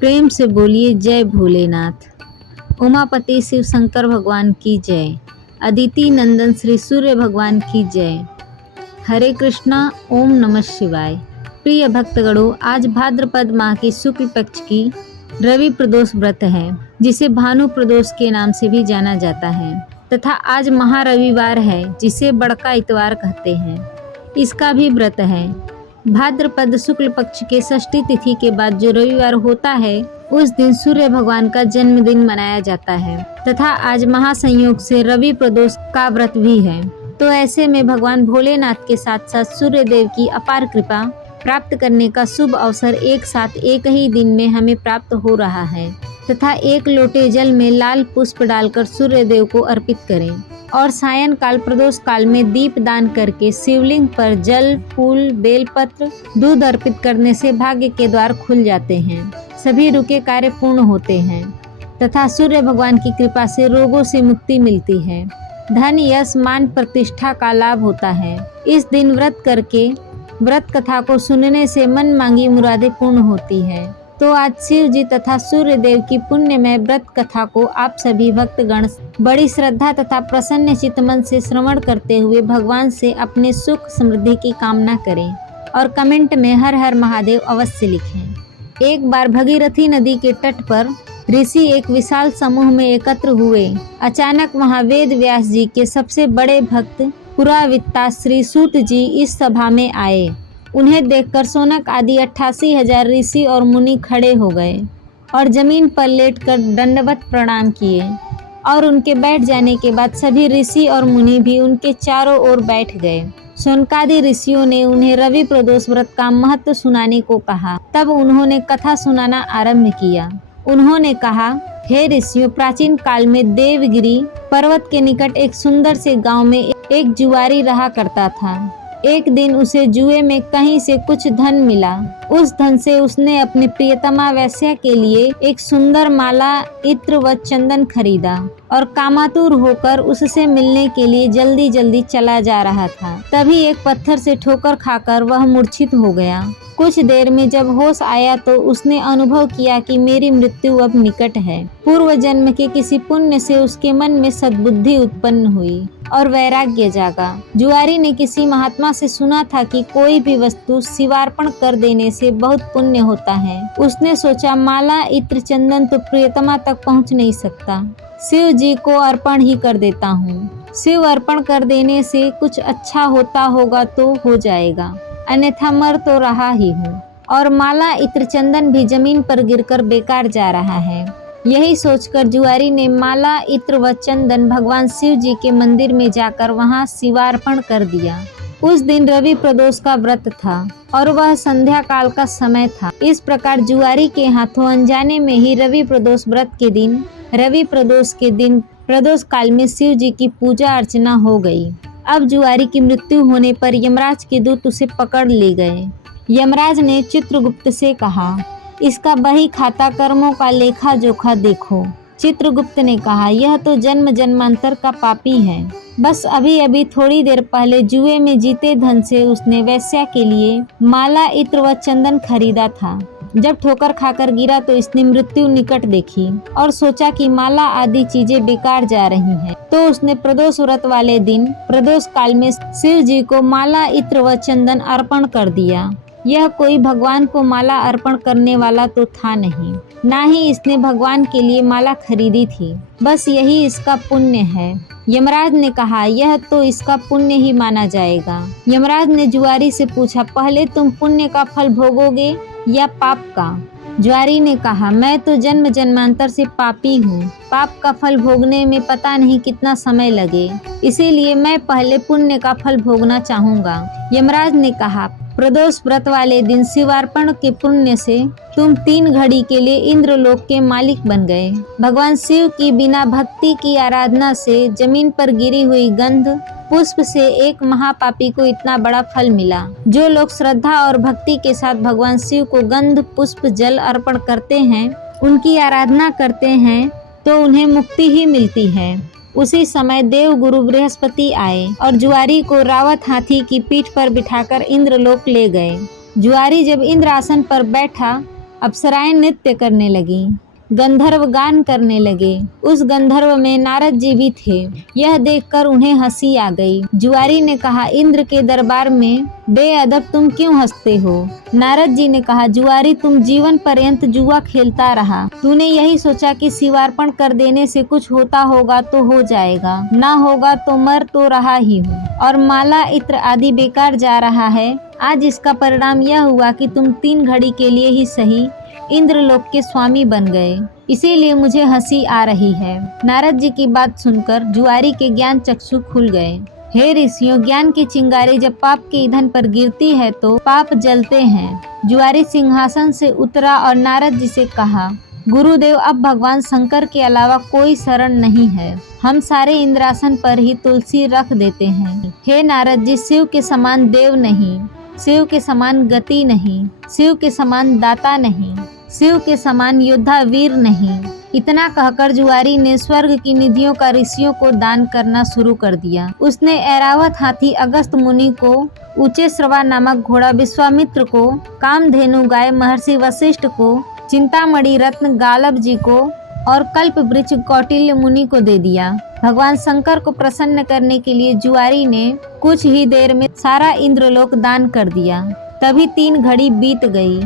प्रेम से बोलिए जय भोलेनाथ। उमापति शिव शंकर भगवान की जय। अदिति नंदन श्री सूर्य भगवान की जय। हरे कृष्णा। ओम नमः शिवाय। प्रिय भक्तगणों, आज भाद्रपद माह की शुक्ल पक्ष की रवि प्रदोष व्रत है, जिसे भानु प्रदोष के नाम से भी जाना जाता है तथा आज महारविवार है, जिसे बड़का इतवार कहते हैं। इसका भी व्रत है। भाद्रपद शुक्ल पक्ष के षष्ठी तिथि के बाद जो रविवार होता है, उस दिन सूर्य भगवान का जन्मदिन मनाया जाता है तथा आज महासंयोग से रवि प्रदोष का व्रत भी है। तो ऐसे में भगवान भोलेनाथ के साथ साथ सूर्य देव की अपार कृपा प्राप्त करने का शुभ अवसर एक साथ एक ही दिन में हमें प्राप्त हो रहा है तथा एक लोटे जल में लाल पुष्प डालकर सूर्य देव को अर्पित करें और सायंकाल प्रदोष काल में दीप दान करके शिवलिंग पर जल, फूल, बेलपत्र, दूध अर्पित करने से भाग्य के द्वार खुल जाते हैं, सभी रुके कार्य पूर्ण होते हैं तथा सूर्य भगवान की कृपा से रोगों से मुक्ति मिलती है। धन, यश, मान, प्रतिष्ठा का लाभ होता है। इस दिन व्रत करके व्रत कथा को सुनने से मन मांगी मुरादें पूर्ण होती है। तो आज शिव जी तथा सूर्य देव की पुण्यमय व्रत कथा को आप सभी भक्तगण बड़ी श्रद्धा तथा प्रसन्न चित्त मन से श्रवण करते हुए भगवान से अपने सुख समृद्धि की कामना करें और कमेंट में हर हर महादेव अवश्य लिखें। एक बार भगीरथी नदी के तट पर ऋषि एक विशाल समूह में एकत्र हुए। अचानक वहां वेद व्यास जी के सबसे बड़े भक्त पुरावित्ता श्री सूत जी इस सभा में आए। उन्हें देखकर सोनक आदि 88,000 ऋषि और मुनि खड़े हो गए और जमीन पर लेटकर दंडवत प्रणाम किए और उनके बैठ जाने के बाद सभी ऋषि और मुनि भी उनके चारों ओर बैठ गए। शौनकादि ऋषियों ने उन्हें रवि प्रदोष व्रत का महत्व सुनाने को कहा। तब उन्होंने कथा सुनाना आरंभ किया। उन्होंने कहा, हे ऋषियों, प्राचीन काल में देवगिरी पर्वत के निकट एक सुंदर से गांव में एक जुआरी रहा करता था। एक दिन उसे जुए में कहीं से कुछ धन मिला। उस धन से उसने अपने प्रियतमा वेश्या के लिए एक सुंदर माला, इत्र व चंदन खरीदा और कामातुर होकर उससे मिलने के लिए जल्दी जल्दी चला जा रहा था। तभी एक पत्थर से ठोकर खाकर वह मूर्छित हो गया। कुछ देर में जब होश आया तो उसने अनुभव किया कि मेरी मृत्यु अब निकट है। पूर्व जन्म के किसी पुण्य से उसके मन में सद्बुद्धि उत्पन्न हुई और वैराग्य जागा। जुआरी ने किसी महात्मा से सुना था कि कोई भी वस्तु शिवार्पण कर देने से बहुत पुण्य होता है। उसने सोचा, माला, इत्र, चंदन तो प्रियतमा तक पहुंच नहीं सकता, शिव जी को अर्पण ही कर देता हूँ। शिव अर्पण कर देने से कुछ अच्छा होता होगा तो हो जाएगा, अन्यथा मर तो रहा ही हूँ और माला, इत्र, चंदन भी जमीन पर गिरकर बेकार जा रहा है। यही सोचकर जुआरी ने माला, इत्र व चंदन भगवान शिव जी के मंदिर में जाकर वहां शिवार्पण कर दिया। उस दिन रवि प्रदोष का व्रत था और वह संध्या काल का समय था। इस प्रकार जुआरी के हाथों अनजाने में ही रवि प्रदोष व्रत के दिन, रवि प्रदोष के दिन प्रदोष काल में शिव जी की पूजा अर्चना हो गई। अब जुआरी की मृत्यु होने पर यमराज के दूत उसे पकड़ ले गए। यमराज ने चित्रगुप्त से कहा, इसका बही खाता कर्मों का लेखा जोखा देखो। चित्रगुप्त ने कहा, यह तो जन्म जन्मांतर का पापी है। बस अभी अभी थोड़ी देर पहले जुए में जीते धन से उसने वेश्या के लिए माला, इत्र व चंदन खरीदा था। जब ठोकर खाकर गिरा तो इसने मृत्यु निकट देखी और सोचा कि माला आदि चीजें बेकार जा रही हैं। तो उसने प्रदोष व्रत वाले दिन प्रदोष काल में शिव जी को माला, इत्र व चंदन अर्पण कर दिया। यह कोई भगवान को माला अर्पण करने वाला तो था नहीं, ना ही इसने भगवान के लिए माला खरीदी थी। बस यही इसका पुण्य है। यमराज ने कहा, यह तो इसका पुण्य ही माना जाएगा। यमराज ने जुआरी से पूछा, पहले तुम पुण्य का फल भोगोगे या पाप का? जुआरी ने कहा, मैं तो जन्म जन्मांतर से पापी हूँ। पाप का फल भोगने में पता नहीं कितना समय लगे, इसीलिए मैं पहले पुण्य का फल भोगना चाहूँगा। यमराज ने कहा, प्रदोष व्रत वाले दिन शिवार्पण के पुण्य से तुम 3 घड़ी के लिए इंद्रलोक के मालिक बन गए। भगवान शिव की बिना भक्ति की आराधना से जमीन पर गिरी हुई गंध पुष्प से एक महापापी को इतना बड़ा फल मिला। जो लोग श्रद्धा और भक्ति के साथ भगवान शिव को गंध, पुष्प, जल अर्पण करते हैं, उनकी आराधना करते हैं, तो उन्हें मुक्ति ही मिलती है। उसी समय देव गुरु बृहस्पति आए और जुआरी को रावत हाथी की पीठ पर बिठाकर इंद्रलोक ले गए। जुआरी जब इंद्र आसन पर बैठा अप्सराएं नृत्य करने लगीं, गंधर्व गान करने लगे। उस गंधर्व में नारद जी भी थे। यह देखकर उन्हें हंसी आ गई। जुआरी ने कहा, इंद्र के दरबार में बेअदब तुम क्यों हंसते हो? नारद जी ने कहा, जुआरी तुम जीवन पर्यंत जुआ खेलता रहा। तूने यही सोचा कि शिवार्पण कर देने से कुछ होता होगा तो हो जाएगा, ना होगा तो मर तो रहा ही हूँ, और माला इत्र आदि बेकार जा रहा है। आज इसका परिणाम यह हुआ कि तुम 3 घड़ी के लिए ही सही इंद्रलोक के स्वामी बन गए, इसीलिए मुझे हंसी आ रही है। नारद जी की बात सुनकर जुआरी के ज्ञान चक्षु खुल गए। हे ऋषियों, ज्ञान की चिंगारी जब पाप के ईंधन पर गिरती है तो पाप जलते हैं। जुआरी सिंहासन से उतरा और नारद जी से कहा, गुरुदेव, अब भगवान शंकर के अलावा कोई शरण नहीं है। हम सारे इंद्रासन पर ही तुलसी रख देते हैं। हे नारद जी, शिव के समान देव नहीं, शिव के समान गति नहीं, शिव के समान दाता नहीं, शिव के समान योद्धा वीर नहीं। इतना कहकर जुआरी ने स्वर्ग की निधियों का ऋषियों को दान करना शुरू कर दिया। उसने ऐरावत हाथी अगस्त मुनि को, ऊंचे श्रवा नामक घोड़ा विश्वामित्र को, कामधेनु गाय महर्षि वशिष्ठ को, चिंतामणि रत्न गालब जी को और कल्प वृक्ष कौटिल्य मुनि को दे दिया। भगवान शंकर को प्रसन्न करने के लिए जुआरी ने कुछ ही देर में सारा इंद्रलोक दान कर दिया। तभी 3 घड़ी बीत गई।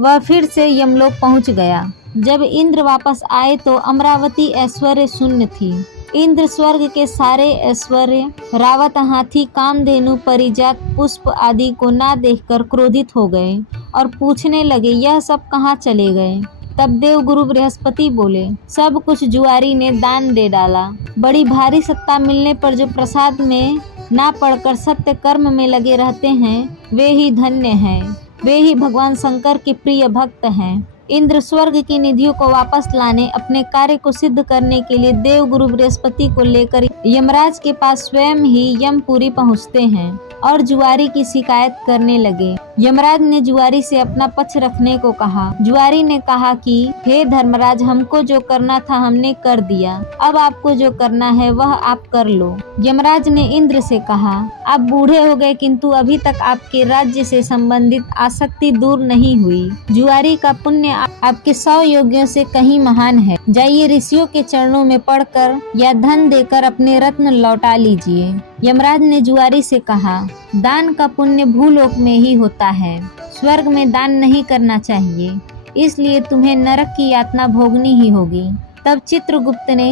वह फिर से यमलोक पहुंच गया। जब इंद्र वापस आए तो अमरावती ऐश्वर्य शून्य थी। इंद्र स्वर्ग के सारे ऐश्वर्य, रावत हाथी, कामधेनु, परिजात, पुष्प आदि को ना देखकर क्रोधित हो गए और पूछने लगे, यह सब कहाँ चले गए? तब देव गुरु बृहस्पति बोले, सब कुछ जुआरी ने दान दे डाला। बड़ी भारी सत्ता मिलने पर जो प्रसाद में ना पढ़कर सत्य कर्म में लगे रहते हैं, वे ही धन्य हैं, वे ही भगवान शंकर के प्रिय भक्त हैं। इंद्र स्वर्ग की निधियों को वापस लाने, अपने कार्य को सिद्ध करने के लिए देव गुरु बृहस्पति को लेकर यमराज के पास स्वयं ही यमपुरी पहुंचते हैं और जुआरी की शिकायत करने लगे। यमराज ने जुआरी से अपना पक्ष रखने को कहा। जुआरी ने कहा कि हे धर्मराज, हमको जो करना था हमने कर दिया, अब आपको जो करना है वह आप कर लो। यमराज ने इंद्र से कहा, आप बूढ़े हो गए किंतु अभी तक आपके राज्य से संबंधित आसक्ति दूर नहीं हुई। जुआरी का पुण्य आपके 100 योगियों से कहीं महान है। जाइए ऋषियों के चरणों में पड़कर या धन देकर अपने रत्न लौटा लीजिए। यमराज ने जुआरी से कहा, दान का पुण्य भूलोक में ही होता है, स्वर्ग में दान नहीं करना चाहिए, इसलिए तुम्हें नरक की यातना भोगनी ही होगी। तब चित्रगुप्त ने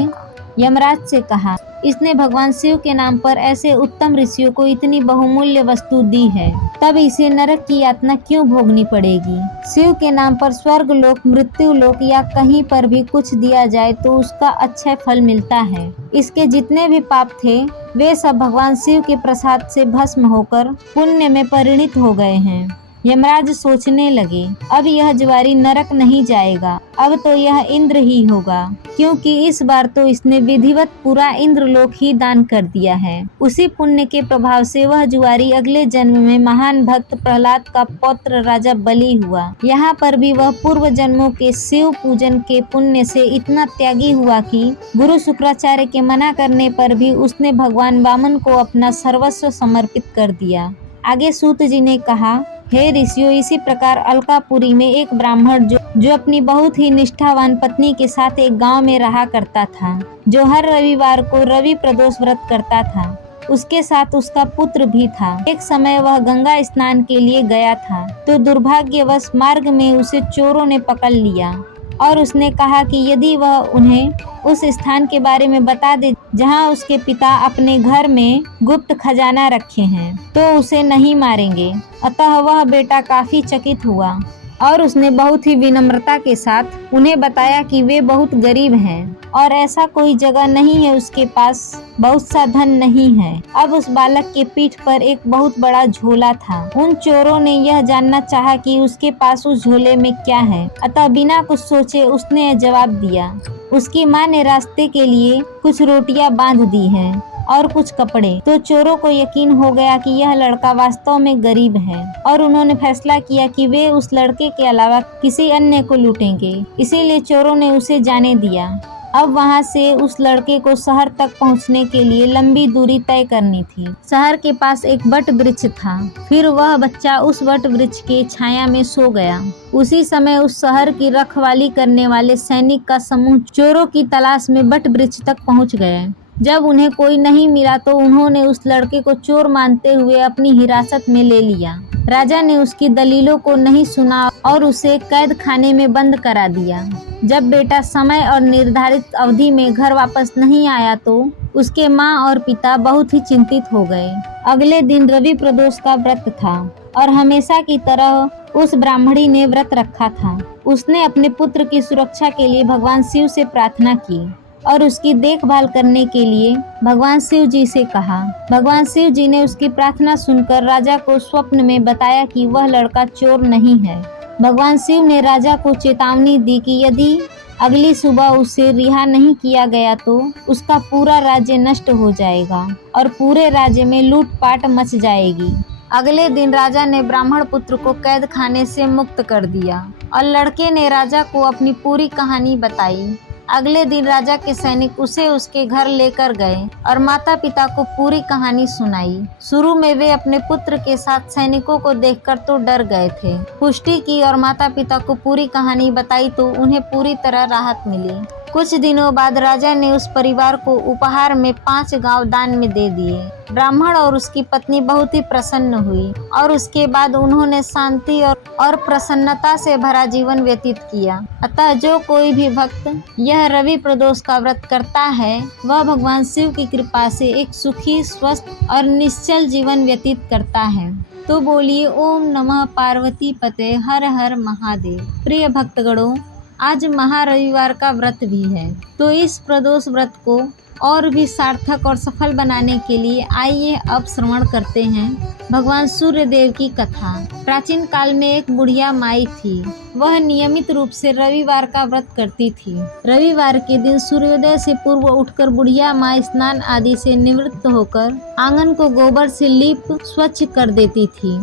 यमराज से कहा, इसने भगवान शिव के नाम पर ऐसे उत्तम ऋषियों को इतनी बहुमूल्य वस्तु दी है, तब इसे नरक की यातना क्यों भोगनी पड़ेगी? शिव के नाम पर स्वर्ग लोक, मृत्यु लोक या कहीं पर भी कुछ दिया जाए तो उसका अच्छा फल मिलता है। इसके जितने भी पाप थे वे सब भगवान शिव के प्रसाद से भस्म होकर पुण्य में परिणित हो गए हैं। यमराज सोचने लगे, अब यह जुआरी नरक नहीं जाएगा, अब तो यह इंद्र ही होगा, क्योंकि इस बार तो इसने विधिवत पूरा इंद्रलोक ही दान कर दिया है। उसी पुण्य के प्रभाव से वह जुआरी अगले जन्म में महान भक्त प्रहलाद का पौत्र राजा बलि हुआ। यहाँ पर भी वह पूर्व जन्मों के शिव पूजन के पुण्य से इतना त्यागी हुआ कि गुरु शुक्राचार्य के मना करने पर भी उसने भगवान वामन को अपना सर्वस्व समर्पित कर दिया। आगे सूत जी ने कहा, हे ऋषियों, इसी प्रकार अलकापुरी में एक ब्राह्मण जो अपनी बहुत ही निष्ठावान पत्नी के साथ एक गांव में रहा करता था, जो हर रविवार को रवि प्रदोष व्रत करता था। उसके साथ उसका पुत्र भी था। एक समय वह गंगा स्नान के लिए गया था तो दुर्भाग्यवश मार्ग में उसे चोरों ने पकड़ लिया और उसने कहा कि यदि वह उन्हें उस स्थान के बारे में बता दे जहां उसके पिता अपने घर में गुप्त खजाना रखे हैं तो उसे नहीं मारेंगे। अतः वह बेटा काफी चकित हुआ और उसने बहुत ही विनम्रता के साथ उन्हें बताया कि वे बहुत गरीब हैं और ऐसा कोई जगह नहीं है उसके पास बहुत सा धन नहीं है। अब उस बालक के पीठ पर एक बहुत बड़ा झोला था। उन चोरों ने यह जानना चाहा कि उसके पास उस झोले में क्या है, अतः बिना कुछ सोचे उसने जवाब दिया, उसकी माँ ने रास्ते के लिए कुछ रोटियां बांध दी हैं और कुछ कपड़े। तो चोरों को यकीन हो गया कि यह लड़का वास्तव में गरीब है और उन्होंने फैसला किया कि वे उस लड़के के अलावा किसी अन्य को लूटेंगे। इसीलिए चोरों ने उसे जाने दिया। अब वहां से उस लड़के को शहर तक पहुंचने के लिए लंबी दूरी तय करनी थी। शहर के पास एक वट वृक्ष था। फिर वह बच्चा उस वट वृक्ष के छाया में सो गया। उसी समय उस शहर की रखवाली करने वाले सैनिक का समूह चोरों की तलाश में वट वृक्ष तक पहुंच गए। जब उन्हें कोई नहीं मिला तो उन्होंने उस लड़के को चोर मानते हुए अपनी हिरासत में ले लिया। राजा ने उसकी दलीलों को नहीं सुना और उसे कैद खाने में बंद करा दिया। जब बेटा समय और निर्धारित अवधि में घर वापस नहीं आया तो उसके माँ और पिता बहुत ही चिंतित हो गए। अगले दिन रवि प्रदोष का व्रत था और हमेशा की तरह उस ब्राह्मणी ने व्रत रखा था। उसने अपने पुत्र की सुरक्षा के लिए भगवान शिव से प्रार्थना की और उसकी देखभाल करने के लिए भगवान शिव जी से कहा। भगवान शिव जी ने उसकी प्रार्थना सुनकर राजा को स्वप्न में बताया कि वह लड़का चोर नहीं है। भगवान शिव ने राजा को चेतावनी दी कि यदि अगली सुबह उसे रिहा नहीं किया गया तो उसका पूरा राज्य नष्ट हो जाएगा और पूरे राज्य में लूटपाट मच जाएगी। अगले दिन राजा ने ब्राह्मण पुत्र को कैद खाने से मुक्त कर दिया और लड़के ने राजा को अपनी पूरी कहानी बताई। अगले दिन राजा के सैनिक उसे उसके घर लेकर गए और माता पिता को पूरी कहानी सुनाई। शुरू में वे अपने पुत्र के साथ सैनिकों को देखकर तो डर गए थे। पुष्टि की और माता पिता को पूरी कहानी बताई तो उन्हें पूरी तरह राहत मिली। कुछ दिनों बाद राजा ने उस परिवार को उपहार में 5 गांव दान में दे दिए। ब्राह्मण और उसकी पत्नी बहुत ही प्रसन्न हुई और उसके बाद उन्होंने शांति और प्रसन्नता से भरा जीवन व्यतीत किया। अतः जो कोई भी भक्त यह रवि प्रदोष का व्रत करता है वह भगवान शिव की कृपा से एक सुखी, स्वस्थ और निश्चल जीवन व्यतीत करता है। तो बोलिए ओम नमः पार्वती पते हर हर महादेव। प्रिय भक्तगणों, आज महारविवार का व्रत भी है, तो इस प्रदोष व्रत को और भी सार्थक और सफल बनाने के लिए आइए अब श्रवण करते हैं भगवान सूर्य देव की कथा। प्राचीन काल में एक बुढ़िया माई थी। वह नियमित रूप से रविवार का व्रत करती थी। रविवार के दिन सूर्योदय से पूर्व उठकर बुढ़िया माँ स्नान आदि से निवृत्त होकर आंगन को गोबर से लीप स्वच्छ कर देती थी।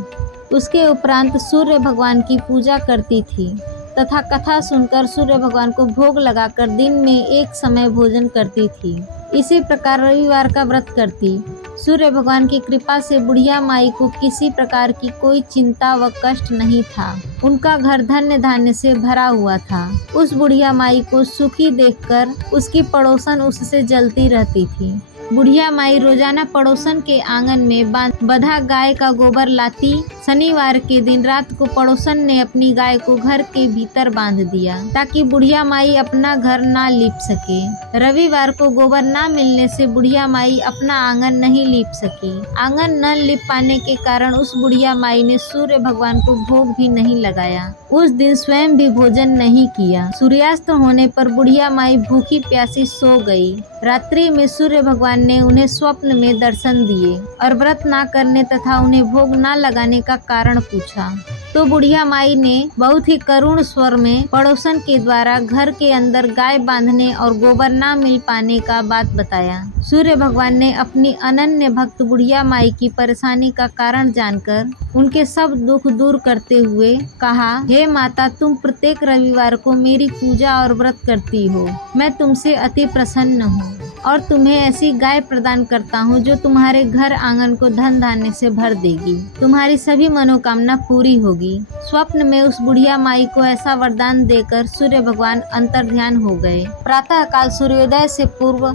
उसके उपरांत सूर्य भगवान की पूजा करती थी तथा कथा सुनकर सूर्य भगवान को भोग लगाकर दिन में एक समय भोजन करती थी। इसी प्रकार रविवार का व्रत करती। सूर्य भगवान की कृपा से बुढ़िया माई को किसी प्रकार की कोई चिंता व कष्ट नहीं था। उनका घर धन्य धान्य से भरा हुआ था। उस बुढ़िया माई को सुखी देखकर उसकी पड़ोसन उससे जलती रहती थी। बुढ़िया माई रोजाना पड़ोसन के आंगन में बंधा गाय का गोबर लाती। शनिवार के दिन रात को पड़ोसन ने अपनी गाय को घर के भीतर बांध दिया ताकि बुढ़िया माई अपना घर ना लीप सके। रविवार को गोबर ना मिलने से बुढ़िया माई अपना आंगन नहीं लीप सकी। आंगन न लीप पाने के कारण उस बुढ़िया माई ने सूर्य भगवान को भोग भी नहीं लगाया। उस दिन स्वयं भी भोजन नहीं किया। सूर्यास्त होने पर बुढ़िया माई भूखी प्यासी सो गई। रात्रि में सूर्य भगवान ने उन्हें स्वप्न में दर्शन दिए और व्रत ना करने तथा उन्हें भोग ना लगाने का कारण पूछा। तो बुढ़िया माई ने बहुत ही करुण स्वर में पड़ोसन के द्वारा घर के अंदर गाय बांधने और गोबर ना मिल पाने का बात बताया। सूर्य भगवान ने अपनी अनन्य भक्त बुढ़िया माई की परेशानी का कारण जानकर उनके सब दुख दूर करते हुए कहा, हे माता, तुम प्रत्येक रविवार को मेरी पूजा और व्रत करती हो। मैं तुमसे अति प्रसन्न हूँ और तुम्हें ऐसी गाय प्रदान करता हूँ जो तुम्हारे घर आंगन को धन धान्य से भर देगी। तुम्हारी सभी मनोकामना पूरी होगी। स्वप्न में उस बुढ़िया माई को ऐसा वरदान देकर सूर्य भगवान अंतर्ध्यान हो गए। प्रातः काल सूर्योदय से पूर्व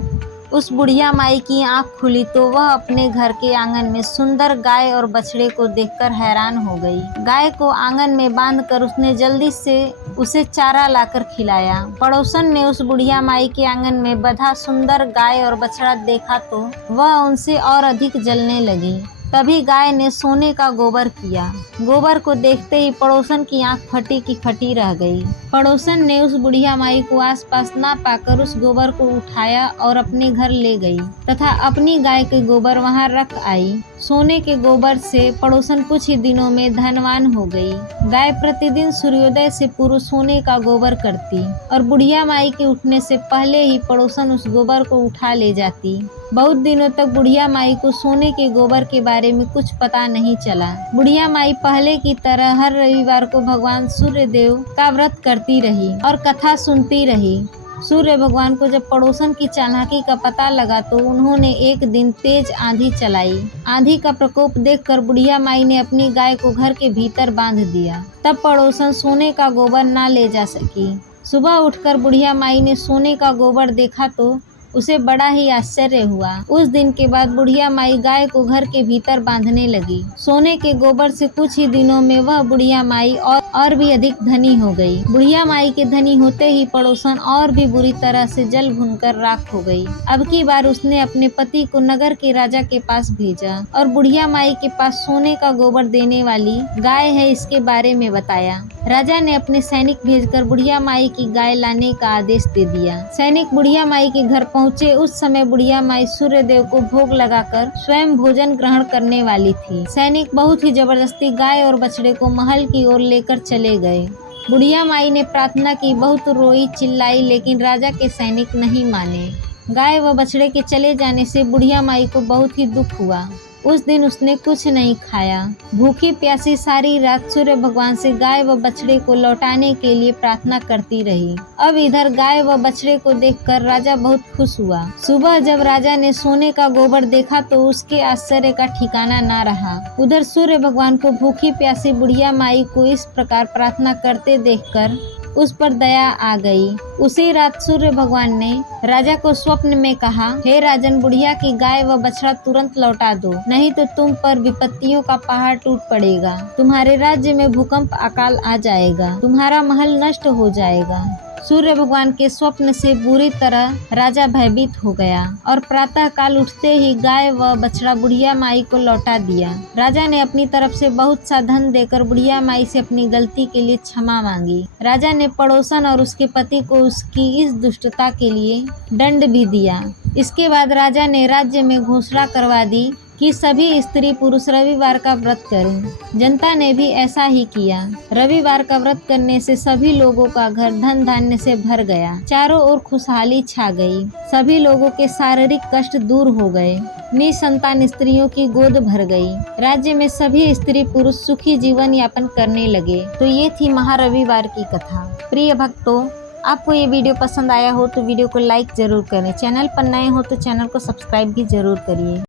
उस बुढ़िया माई की आंख खुली तो वह अपने घर के आंगन में सुंदर गाय और बछड़े को देखकर हैरान हो गई। गाय को आंगन में बांधकर उसने जल्दी से उसे चारा लाकर खिलाया। पड़ोसन ने उस बुढ़िया माई के आंगन में बंधा सुंदर गाय और बछड़ा देखा तो वह उनसे और अधिक जलने लगी। तभी गाय ने सोने का गोबर किया। गोबर को देखते ही पड़ोसन की आंख फटी की फटी रह गई। पड़ोसन ने उस बुढ़िया माई को आसपास ना पाकर उस गोबर को उठाया और अपने घर ले गई तथा अपनी गाय के गोबर वहां रख आई। सोने के गोबर से पड़ोसन कुछ ही दिनों में धनवान हो गई। गाय प्रतिदिन सूर्योदय से पूर्व सोने का गोबर करती और बुढ़िया माई के उठने से पहले ही पड़ोसन उस गोबर को उठा ले जाती। बहुत दिनों तक बुढ़िया माई को सोने के गोबर के बारे में कुछ पता नहीं चला। बुढ़िया माई पहले की तरह हर रविवार को भगवान सूर्य देव का व्रत करती रही और कथा सुनती रही। सूर्य भगवान को जब पड़ोसन की चालाकी का पता लगा तो उन्होंने एक दिन तेज आंधी चलाई। आंधी का प्रकोप देखकर बुढ़िया माई ने अपनी गाय को घर के भीतर बांध दिया। तब पड़ोसन सोने का गोबर ना ले जा सकी। सुबह उठकर बुढ़िया माई ने सोने का गोबर देखा तो उसे बड़ा ही आश्चर्य हुआ। उस दिन के बाद बुढ़िया माई गाय को घर के भीतर बांधने लगी। सोने के गोबर से कुछ ही दिनों में वह बुढ़िया माई और भी अधिक धनी हो गई। बुढ़िया माई के धनी होते ही पड़ोसन और भी बुरी तरह से जल भुनकर राख हो गई। अब की बार उसने अपने पति को नगर के राजा के पास भेजा और बुढ़िया माई के पास सोने का गोबर देने वाली गाय है इसके बारे में बताया। राजा ने अपने सैनिक भेजकर बुढ़िया माई की गाय लाने का आदेश दे दिया। सैनिक बुढ़िया माई के घर पहुंचे। उस समय बुढ़िया माई सूर्य देव को भोग लगाकर स्वयं भोजन ग्रहण करने वाली थी। सैनिक बहुत ही जबरदस्ती गाय और बछड़े को महल की ओर लेकर चले गए। बुढ़िया माई ने प्रार्थना की, बहुत रोई चिल्लाई, लेकिन राजा के सैनिक नहीं माने। गाय व बछड़े के चले जाने से बुढ़िया माई को बहुत ही दुख हुआ। उस दिन उसने कुछ नहीं खाया। भूखी प्यासी सारी रात सूर्य भगवान से गाय व बछड़े को लौटाने के लिए प्रार्थना करती रही। अब इधर गाय व बछड़े को देखकर राजा बहुत खुश हुआ। सुबह जब राजा ने सोने का गोबर देखा तो उसके आश्चर्य का ठिकाना ना रहा। उधर सूर्य भगवान को भूखी प्यासी बुढ़िया माई को इस प्रकार प्रार्थना करते देखकर उस पर दया आ गई। उसी रात सूर्य भगवान ने राजा को स्वप्न में कहा, हे राजन, बुढ़िया की गाय व बछड़ा तुरंत लौटा दो, नहीं तो तुम पर विपत्तियों का पहाड़ टूट पड़ेगा। तुम्हारे राज्य में भूकंप अकाल आ जाएगा, तुम्हारा महल नष्ट हो जाएगा। सूर्य भगवान के स्वप्न से बुरी तरह राजा भयभीत हो गया और प्रातः काल उठते ही गाय व बछड़ा बुढ़िया माई को लौटा दिया। राजा ने अपनी तरफ से बहुत सा धन देकर बुढ़िया माई से अपनी गलती के लिए क्षमा मांगी। राजा ने पड़ोसन और उसके पति को उसकी इस दुष्टता के लिए दंड भी दिया। इसके बाद राजा ने राज्य में घोषणा करवा दी कि सभी स्त्री पुरुष रविवार का व्रत करें। जनता ने भी ऐसा ही किया। रविवार का व्रत करने से सभी लोगों का घर धन धान्य से भर गया। चारों ओर खुशहाली छा गई। सभी लोगों के शारीरिक कष्ट दूर हो गए। निसंतान स्त्रियों की गोद भर गई। राज्य में सभी स्त्री पुरुष सुखी जीवन यापन करने लगे। तो ये थी महारविवार की कथा। प्रिय भक्तों, आपको ये वीडियो पसंद आया हो तो वीडियो को लाइक जरूर करें। चैनल पर नए हो तो चैनल को सब्सक्राइब भी जरूर करिए।